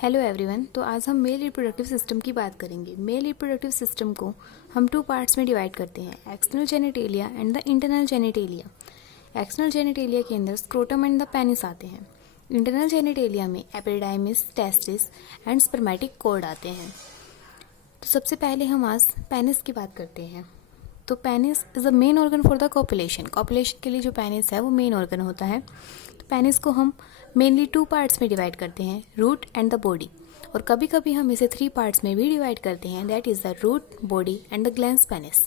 Hello everyone. तो आज हम मेल रिप्रोडक्टिव सिस्टम की बात करेंगे। मेल रिप्रोडक्टिव सिस्टम को हम टू पार्ट्स में डिवाइड करते हैं, external genitalia and the internal genitalia. External genitalia के अंदर स्क्रोटम एंड द पेनिस आते हैं। इंटरनल जेनिटेलिया में epididymis, testis and spermatic cord आते हैं। तो सबसे पहले हम आज पेनिस की बात करते हैं। तो penis is the main organ for the copulation. Copulation के लिए जो पेनिस है वो मेन ऑर्गन होता है। तो पेनिस को हम मेनली टू पार्ट्स में डिवाइड करते हैं, रूट एंड द बॉडी। और कभी कभी हम इसे थ्री पार्ट्स में भी डिवाइड करते हैं, that is the root, body and the glans penis.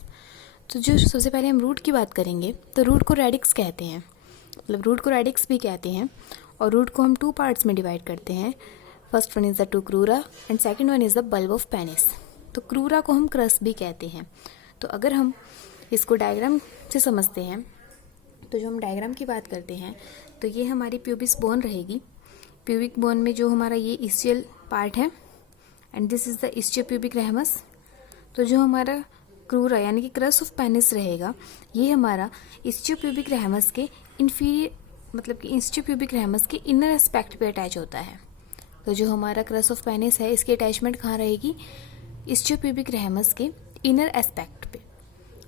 तो जो सबसे पहले हम रूट की बात करेंगे, तो रूट को रेडिक्स कहते हैं, मतलब रूट को रेडिक्स भी कहते हैं। और रूट को हम टू पार्ट्स में डिवाइड करते हैं। First one is the two crura and second one is the bulb of penis. तो क्रूरा को हम क्रस भी कहते हैं। तो अगर हम इसको डायग्राम से समझते हैं, तो जो हम डायग्राम की बात करते हैं, तो ये हमारी प्यूबिस बोन रहेगी। प्यूबिक बोन में जो हमारा ये इस्चियल पार्ट है एंड दिस इज द इस्चियोप्यूबिक रहमस। तो जो हमारा क्रूरा यानी कि क्रस ऑफ पेनिस रहेगा, ये हमारा इस्चियोप्यूबिक रहमस के इन्फीरियर, मतलब कि इस्चियोप्यूबिक रहमस के इनर एस्पेक्ट पे अटैच होता है। तो जो हमारा क्रस ऑफ पेनिस है, इसकी अटैचमेंट कहाँ रहेगी? इस्चियोप्यूबिक रहमस के इनर एस्पेक्ट पे।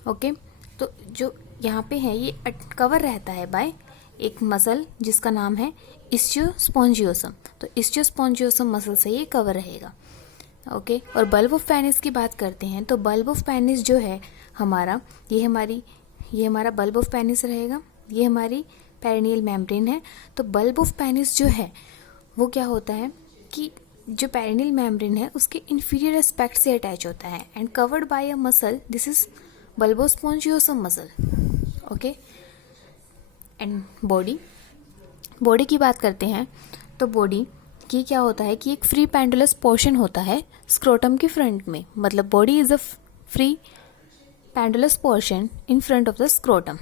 ओके, तो जो यहाँ पे है ये कवर रहता है बाय एक मसल जिसका नाम है इस्चियोस्पोंजियोसम। तो इस्चियोस्पोंजियोसम मसल से ये कवर रहेगा। ओके, और बल्ब ऑफ पेनिस की बात करते हैं, तो बल्ब ऑफ पेनिस जो है हमारा, ये हमारा बल्ब ऑफ पेनिस रहेगा। ये हमारी पेरिनियल मेम्ब्रेन है। तो बल्ब ऑफ पेनिस जो है वो क्या होता है कि जो पेरिनियल मेम्ब्रेन है उसके इंफीरियर एस्पेक्ट से अटैच होता है and covered by a muscle, this is bulbospongiosum muscle. Okay, and body की बात करते हैं, तो बॉडी की क्या होता है कि एक फ्री पेंडुलस पोर्शन होता है स्क्रोटम के फ्रंट में, मतलब body is a free pendulous portion in front of the scrotum.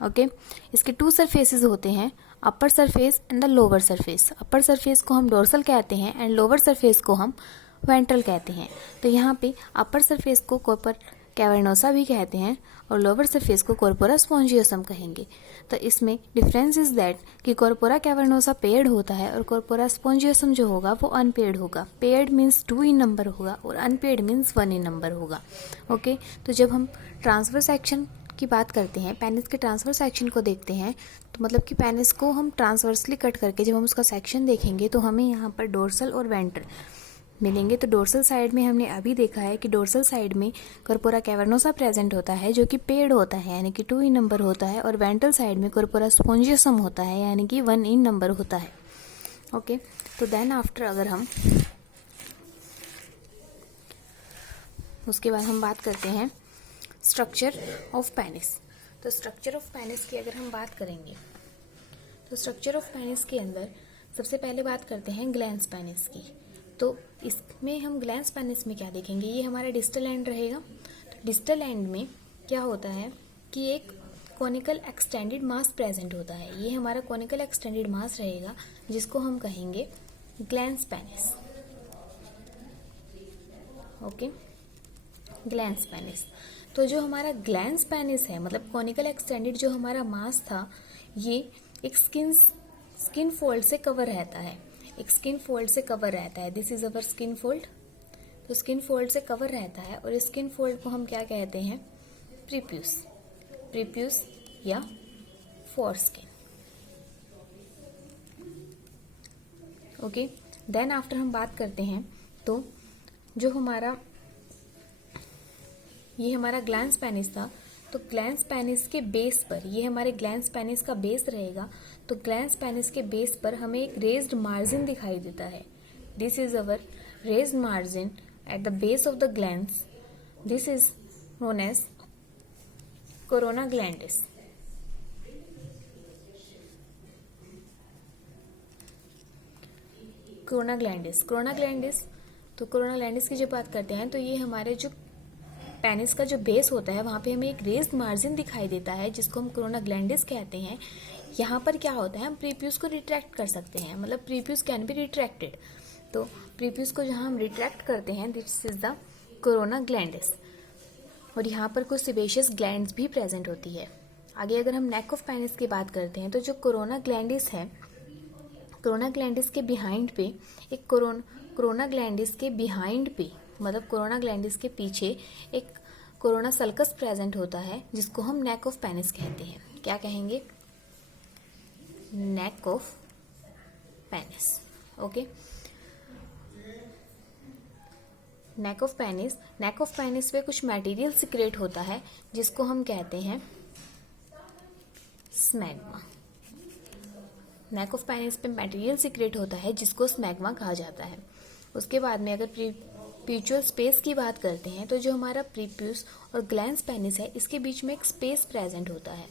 Okay, इसके टू सरफेसेस होते हैं, upper surface and the lower surface. Upper surface को हम डोर्सल कहते हैं एंड लोअर सरफेस को हम वेंट्रल कहते हैं। तो यहाँ पे अपर सरफेस को कॉर्पर कैवर्नोसा भी कहते हैं और लोअर सरफेस को कॉर्पोरा स्पोंजियोसम कहेंगे। तो इसमें डिफरेंस इज दैट कि कॉर्पोरा कैवर्नोसा पेयर्ड होता है और कॉर्पोरा स्पोंजियोसम जो होगा वो अनपेयर्ड होगा। पेयर्ड मीन्स 2 इन नंबर होगा और अनपेयर्ड मीन्स 1 इन नंबर होगा। ओके, तो जब हम ट्रांसफर सेक्शन की बात करते हैं, पेनिस के ट्रांसफर सेक्शन को देखते हैं, तो मतलब कि पेनिस को हम ट्रांसवर्सली कट करके जब हम उसका सेक्शन देखेंगे तो हमें यहाँ पर डोर्सल और वेंट्रल मिलेंगे। तो डोर्सल साइड में हमने अभी देखा है कि डोर्सल साइड में कॉर्पोरा कैवर्नोसा प्रेजेंट होता है जो कि पेयर्ड होता है यानी कि 2 इन नंबर होता है, और वेंट्रल साइड में कॉर्पोरा स्पोंजियोसम होता है यानी कि 1 इन नंबर होता है। ओके, तो देन आफ्टर अगर हम उसके बाद हम बात करते हैं स्ट्रक्चर ऑफ पेनिस। तो स्ट्रक्चर ऑफ पेनिस की अगर हम बात करेंगे, तो स्ट्रक्चर ऑफ पेनिस के अंदर सबसे पहले बात करते हैं ग्लैंस पेनिस की। तो इसमें हम ग्लैंस पेनिस में क्या देखेंगे, ये हमारा डिस्टल एंड रहेगा। तो डिस्टल एंड में क्या होता है कि एक कोनिकल एक्सटेंडेड मास प्रेजेंट होता है। ये हमारा कोनिकल एक्सटेंडेड मास रहेगा जिसको हम कहेंगे glans penis. Okay, glans penis. तो जो हमारा ग्लैंस पेनिस है, मतलब कोनिकल एक्सटेंडेड जो हमारा मास था, ये एक स्किन फोल्ड से कवर रहता है। एक स्किन फोल्ड से कवर रहता है, this is our skin fold. तो स्किन फोल्ड से कवर रहता है और स्किन फोल्ड को हम क्या कहते हैं? प्रीप्यूस या फोरस्किन। ओके, देन आफ्टर हम बात करते हैं, तो जो ये हमारा ग्लैंस पेनिस था, तो ग्लैंस पेनिस के बेस पर, ये हमारे ग्लैंस पेनिस का बेस रहेगा। तो ग्लैंस पेनिस के बेस पर हमें एक रेज्ड मार्जिन दिखाई देता है। This is our raised margin at the base of the glans. This is known as corona glandis. Corona glandis. तो कोरोना ग्लैंडिस की जब बात करते हैं, तो ये हमारे जो पेनिस का जो बेस होता है वहाँ पे हमें एक रेज्ड मार्जिन दिखाई देता है जिसको हम कोरोना ग्लैंडिस कहते हैं। यहाँ पर क्या होता है, हम प्रीप्यूस को रिट्रैक्ट कर सकते हैं, मतलब प्रीप्यूस कैन बी रिट्रैक्टेड। तो प्रीप्यूस को जहाँ हम रिट्रैक्ट करते हैं, दिस इज द कोरोना ग्लैंडिस। और यहाँ पर कुछ सिबेशियस ग्लैंड्स भी प्रेजेंट होती है। आगे अगर हम नेक ऑफ पेनिस की बात करते हैं, तो जो कोरोना ग्लैंडिस है कोरोना ग्लैंडिस के बिहाइंड पे एक कोरोना ग्लैंडिस के बिहाइंड पे मतलब कोरोना ग्लैंडिस के पीछे एक कोरोना सल्कस प्रेजेंट होता है, जिसको हम नेक ऑफ पेनिस कहते हैं। क्या कहेंगे? Neck of penis. Okay, neck of penis पे कुछ मटेरियल सिक्रेट होता है जिसको हम कहते हैं स्मैग्मा। नेक ऑफ पेनिस पे मटेरियल सिक्रेट होता है जिसको स्मैग्मा कहा जाता है। उसके बाद में अगर प्रीप्यूचुअल स्पेस की बात करते हैं तो जो हमारा प्रीप्यूस और ग्लैंस पेनिस है, इसके बीच में एक स्पेस प्रेजेंट होता है।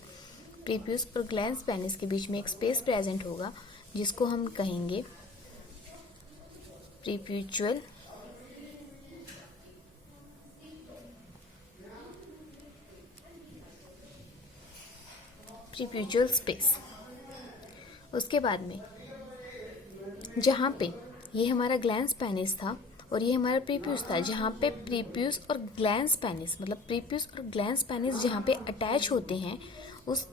प्रीप्यूस और ग्लैंस पेनिस के बीच में एक स्पेस प्रेजेंट होगा जिसको हम कहेंगे प्रीप्यूचुअल स्पेस। उसके बाद में जहाँ पे ये हमारा ग्लैंस पेनिस था और ये हमारा प्रीप्यूस था, जहाँ पे प्रीप्यूस और ग्लैंस पेनिस मतलब प्रीप्यूस और ग्लैंस पेनिस जहाँ पे अटैच होते हैं, उस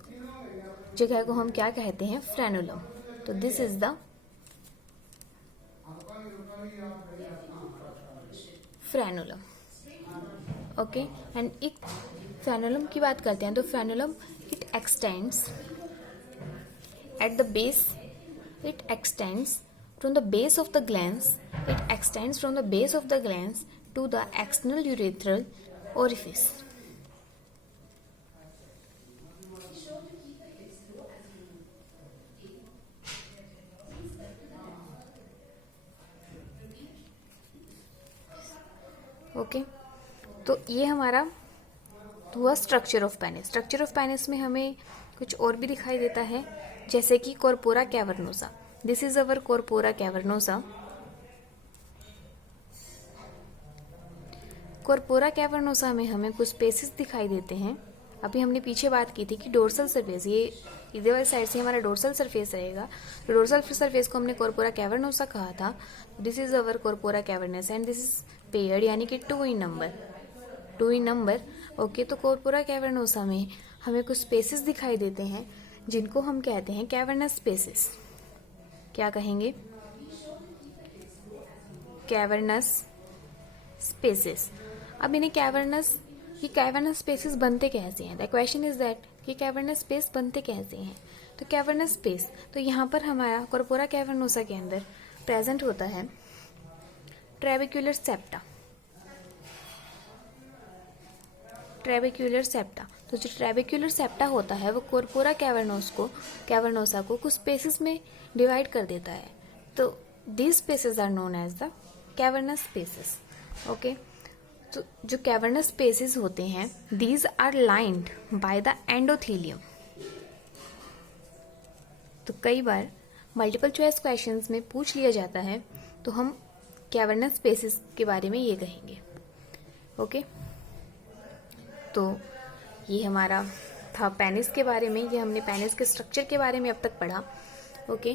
जगह को हम क्या कहते हैं? फ्रेनुलम। तो this is the frenulum. Okay, and एक फ्रेनुलम की बात करते हैं तो frenulum it extends at the base, it extends from the base of the glans, to the external urethral orifice. Okay, तो ये हमारा हुआ structure of penis. Structure of penis में हमें कुछ और भी दिखाई देता है, जैसे कि corpora cavernosa. This is our corpora cavernosa. Corpora cavernosa में हमें कुछ स्पेसेस दिखाई देते हैं। अभी हमने पीछे बात की थी कि डोर्सल सरफेस, ये इधर वाली साइड से हमारा डोर्सल सरफेस रहेगा। डोर्सल सरफेस को हमने कॉर्पोरा कैवर्नोसा कहा था। This is our corpora cavernous and this is paired, यानी कि 2 in नंबर। ओके, तो कॉर्पोरा कैवर्नोसा में हमें कुछ स्पेसेस दिखाई देते हैं जिनको हम कहते हैं कैवर्नस स्पेसेस। क्या कहेंगे? Cavernous spaces. अब इन्हें कैवर्नस स्पेसेस बनते कैसे हैं? द क्वेश्चन इज दैट कि कैवर्नस स्पेस बनते कैसे हैं? तो कैवर्नस स्पेस, तो यहाँ पर हमारा कॉर्पोरा कैवर्नोसा के अंदर प्रेजेंट होता है ट्रेबेक्युलर सेप्टा। तो जो ट्रेबेक्युलर सेप्टा होता है वो कॉर्पोरा कैवर्नोसा को कुछ स्पेसेस में डिवाइड कर देता है। तो these spaces are known as the cavernous spaces. Okay, तो जो कैवर्नस स्पेसेस होते हैं, these are lined by the endothelium. तो कई बार मल्टीपल चॉइस क्वेश्चंस में पूछ लिया जाता है, तो हम कैवर्नस स्पेसेस के बारे में ये कहेंगे। ओके, तो ये हमारा था पेनिस के बारे में। ये हमने पेनिस के स्ट्रक्चर के बारे में अब तक पढ़ा। ओके,